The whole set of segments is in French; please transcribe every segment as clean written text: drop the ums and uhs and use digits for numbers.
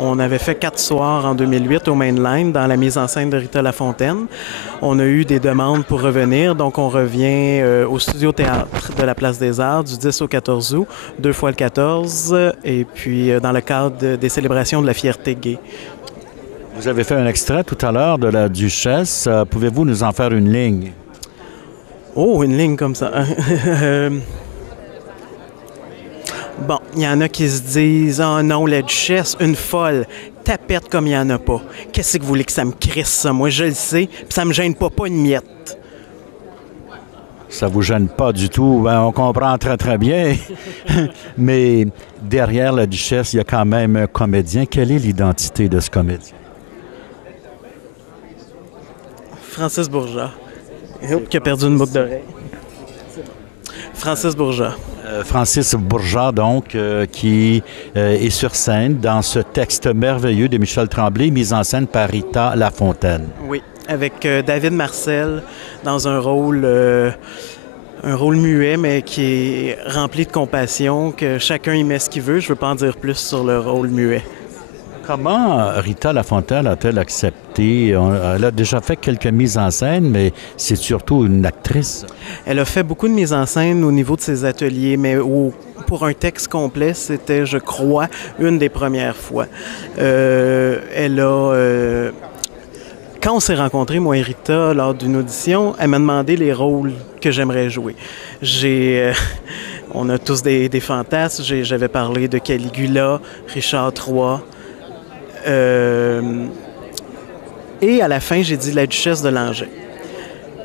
On avait fait 4 soirs en 2008 au Mainline dans la mise en scène de Rita Lafontaine. On a eu des demandes pour revenir, donc on revient au Studio Théâtre de la Place des Arts du 10 au 14 août, 2 fois le 14, et puis dans le cadre des célébrations de la fierté gay. Vous avez fait un extrait tout à l'heure de la Duchesse. Pouvez-vous nous en faire une ligne? Oh, une ligne comme ça. Bon, il y en a qui se disent « Ah non, la Duchesse, une folle, tapette comme il n'y en a pas. Qu'est-ce que vous voulez que ça me crisse, ça? Moi, je le sais, puis ça me gêne pas une miette. » Ça vous gêne pas du tout. Ben, on comprend très, très bien. Mais derrière la Duchesse, il y a quand même un comédien. Quelle est l'identité de ce comédien? Francis Bourgeat, qui a perdu une boucle d'oreille. Francis Bourgeat. Francis Bourgeat, donc, qui est sur scène dans ce texte merveilleux de Michel Tremblay, mis en scène par Rita Lafontaine. Oui, avec David Marcel dans un rôle muet, mais qui est rempli de compassion, que chacun y met ce qu'il veut. Je ne veux pas en dire plus sur le rôle muet. Comment Rita Lafontaine a-t-elle accepté? Elle a déjà fait quelques mises en scène, mais c'est surtout une actrice. Elle a fait beaucoup de mises en scène au niveau de ses ateliers, mais pour un texte complet, c'était, je crois, une des premières fois. Quand on s'est rencontrés, moi et Rita, lors d'une audition, elle m'a demandé les rôles que j'aimerais jouer. On a tous des fantasmes. J'avais parlé de Caligula, Richard III. Et à la fin, j'ai dit la Duchesse de Langeais.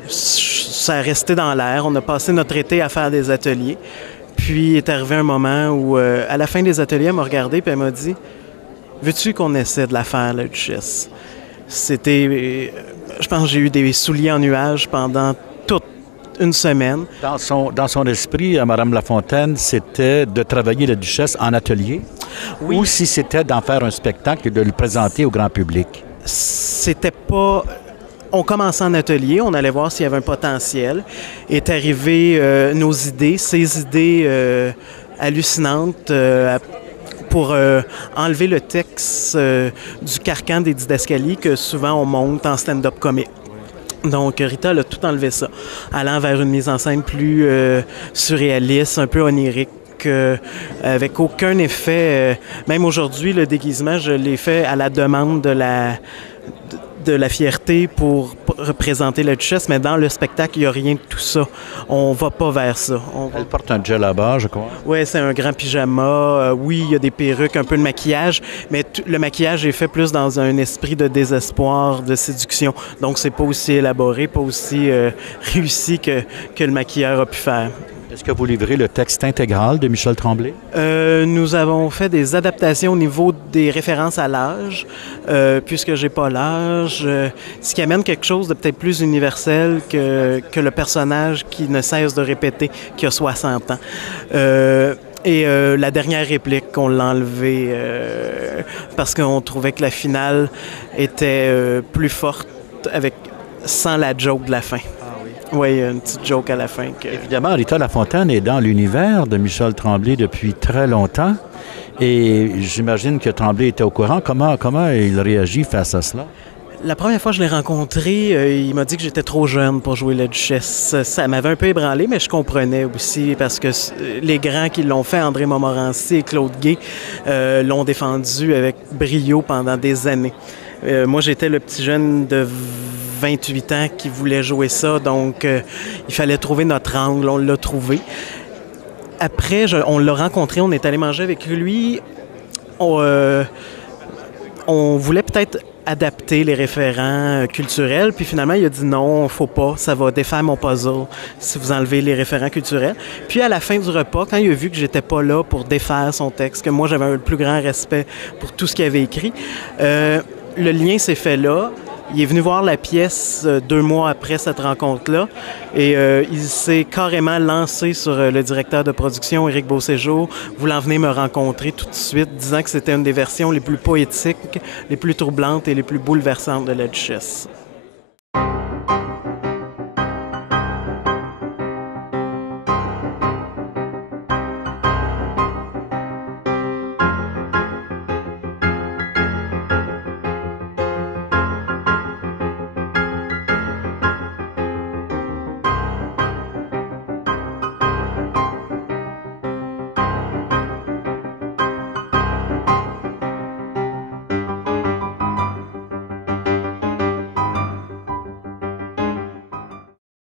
Ça a resté dans l'air. On a passé notre été à faire des ateliers. Puis est arrivé un moment où, à la fin des ateliers, elle m'a regardé et elle m'a dit « Veux-tu qu'on essaie de la faire, la Duchesse? » C'était... je pense que j'ai eu des souliers en nuages pendant toute une semaine. Dans son esprit, Mme Lafontaine, c'était de travailler la Duchesse en atelier? Oui. Ou si c'était d'en faire un spectacle et de le présenter au grand public? C'était pas... On commençait en atelier, on allait voir s'il y avait un potentiel. Est arrivé nos idées, ces idées hallucinantes pour enlever le texte du carcan des didascalies que souvent on monte en stand-up comique. Donc, Rita a tout enlevé ça, allant vers une mise en scène plus surréaliste, un peu onirique, avec aucun effet. Même aujourd'hui, le déguisement, je l'ai fait à la demande de la fierté pour représenter la Duchesse, mais dans le spectacle, il n'y a rien de tout ça. On va pas vers ça. Elle porte un djellaba, je crois. Oui, c'est un grand pyjama. Oui, il y a des perruques, un peu de maquillage, mais le maquillage est fait plus dans un esprit de désespoir, de séduction. Donc, c'est pas aussi élaboré, pas aussi réussi que le maquilleur a pu faire. Est-ce que vous livrez le texte intégral de Michel Tremblay? Nous avons fait des adaptations au niveau des références à l'âge, puisque j'ai pas l'âge, ce qui amène quelque chose de peut-être plus universel que le personnage qui ne cesse de répéter, qui a 60 ans. La dernière réplique, on l'a enlevée parce qu'on trouvait que la finale était plus forte sans la joke de la fin. Oui, une petite joke à la fin. Évidemment, Rita Lafontaine est dans l'univers de Michel Tremblay depuis très longtemps. Et j'imagine que Tremblay était au courant. Comment il réagit face à cela? La première fois que je l'ai rencontré, il m'a dit que j'étais trop jeune pour jouer la Duchesse. Ça m'avait un peu ébranlé, mais je comprenais aussi parce que les grands qui l'ont fait, André Montmorency et Claude Guay, l'ont défendu avec brio pendant des années. Moi, j'étais le petit jeune de 28 ans qui voulait jouer ça, donc il fallait trouver notre angle, on l'a trouvé. Après, on l'a rencontré, on est allé manger avec lui. On voulait peut-être adapter les référents culturels, puis finalement, il a dit non, faut pas, ça va défaire mon puzzle si vous enlevez les référents culturels. Puis à la fin du repas, quand il a vu que j'étais pas là pour défaire son texte, que moi, j'avais le plus grand respect pour tout ce qu'il avait écrit, le lien s'est fait là. Il est venu voir la pièce 2 mois après cette rencontre-là et il s'est carrément lancé sur le directeur de production, Éric Beauséjour, voulant venir me rencontrer tout de suite, disant que c'était une des versions les plus poétiques, les plus troublantes et les plus bouleversantes de la Duchesse.